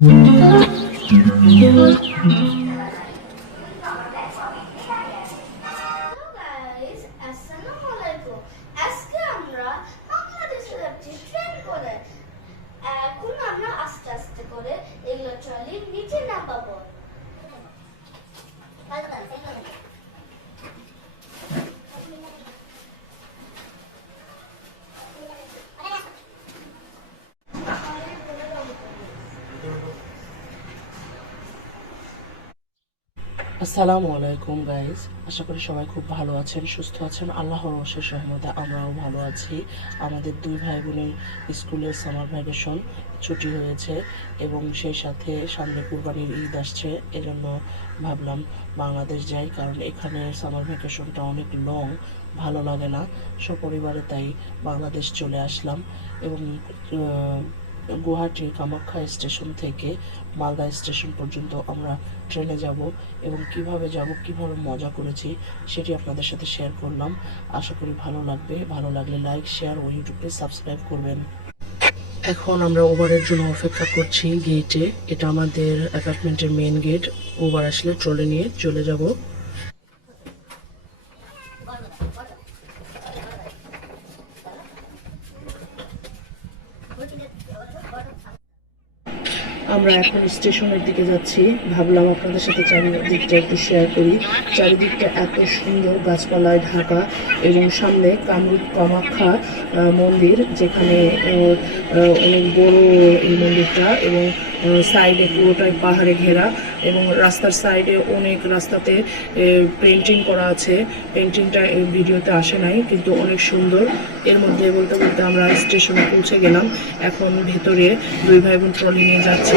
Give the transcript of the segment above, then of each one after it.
Thank you. আসসালামু আলাইকুম guys আশা করি সবাই খুব ভালো আছেন, সুস্থ আছেন। আল্লাহর অশেষ রহমতে আমরাও ভালো আছি। আমাদের দুই ভাই বোনের স্কুলের সামার ভ্যাকেশন ছুটি হয়েছে এবং সেই সাথে সামনে কুরবানির ঈদ আসছে। এজন্য ভাবলাম বাংলাদেশ যাই, কারণ এখানে সামার ভ্যাকেশনটা অনেক লং ভালো লাগে না। সপরিবারে তাই বাংলাদেশ চলে আসলাম এবং আহ, গুয়াহাটির কামাখ্যা স্টেশন থেকে মালদা স্টেশন পর্যন্ত আমরা ট্রেনে যাব এবং কীভাবে যাব কীভাবে মজা করেছি সেটি আপনাদের সাথে শেয়ার করলাম। আশা করি ভালো লাগবে। ভালো লাগলে লাইক শেয়ার ও ইউটিউবে সাবস্ক্রাইব করবেন। এখন আমরা ওভারের জন্য অপেক্ষা করছি গেটে এটা আমাদের অ্যাপার্টমেন্টের মেন গেট ওভার আসলে ট্রলে নিয়ে চলে যাব। আমরা এখন স্টেশনের দিকে যাচ্ছি। ভাবলাম আপনাদের সাথে চারিদিকটা একটু শেয়ার করি। চারিদিকটা এত সুন্দর গাছপালায় ঢাকা এবং সামনে কামরূপ কামাখ্যা মন্দির, যেখানে অনেক বড় এই মন্দিরটা এবং সাইডে পুরোটাই পাহাড়ে ঘেরা এবং রাস্তার সাইডে অনেক রাস্তাতে পেন্টিং করা আছে। পেন্টিংটা এই ভিডিওতে আসে নাই, কিন্তু অনেক সুন্দর। এর মধ্যে বলতে বলতে আমরা স্টেশনে পৌঁছে গেলাম। এখন ভেতরে দুই ভাই বোন ট্রলি নিয়ে যাচ্ছি।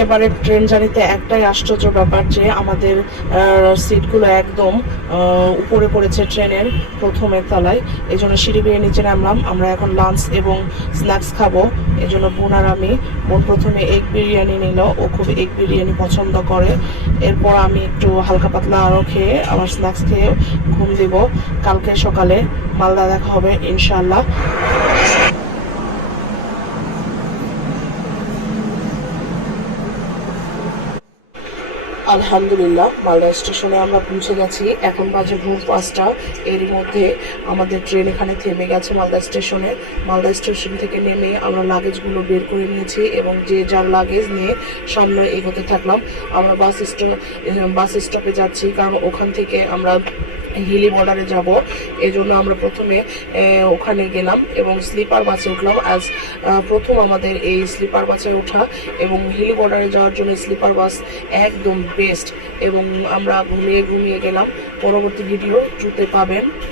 এবারে ট্রেন জার্নিতে একটাই আশ্চর্য ব্যাপার যে আমাদের সিটগুলো একদম উপরে পড়েছে ট্রেনের প্রথমের তলায়। এই জন্য সিঁড়ি বেয়ে নিচে নামলাম। আমরা এখন লাঞ্চ এবং স্ন্যাক্স খাব। এই জন্য বোন আর আমি, বোন প্রথমে এগ বিরিয়ানি নিল। ও খুব এগ বিরিয়ানি পছন্দ করে। এরপর আমি একটু হালকা পাতলা আরও খেয়ে আমার স্ন্যাক্স খেয়ে ঘুম দিব। কালকে সকালে মালদা দেখা হবে ইনশাল্লাহ আলহামদুলিল্লাহ, মালদা স্টেশনে আমরা পৌঁছে গেছি। এখন বাজে ভোর পাঁচটা। এরই মধ্যে আমাদের ট্রেন এখানে থেমে গেছে মালদা স্টেশনে। মালদা স্টেশন থেকে নেমে আমরা লাগেজগুলো বের করে নিয়েছি এবং যে যার লাগেজ নিয়ে সামনে এগোতে থাকলাম, আমরা বাস স্টপ বাস স্টপে যাচ্ছি কারণ ওখান থেকে আমরা হিলি বর্ডারে যাব। এই জন্য আমরা প্রথমে ওখানে গেলাম এবং স্লিপার বাসে উঠলাম। অ্যাজ প্রথম আমাদের এই স্লিপার বাসে ওঠা এবং হিলি বর্ডারে যাওয়ার জন্য স্লিপার বাস একদম বেস্ট এবং আমরা ঘুমিয়ে ঘুমিয়ে গেলাম। পরবর্তী ভিডিও চুতে পাবেন।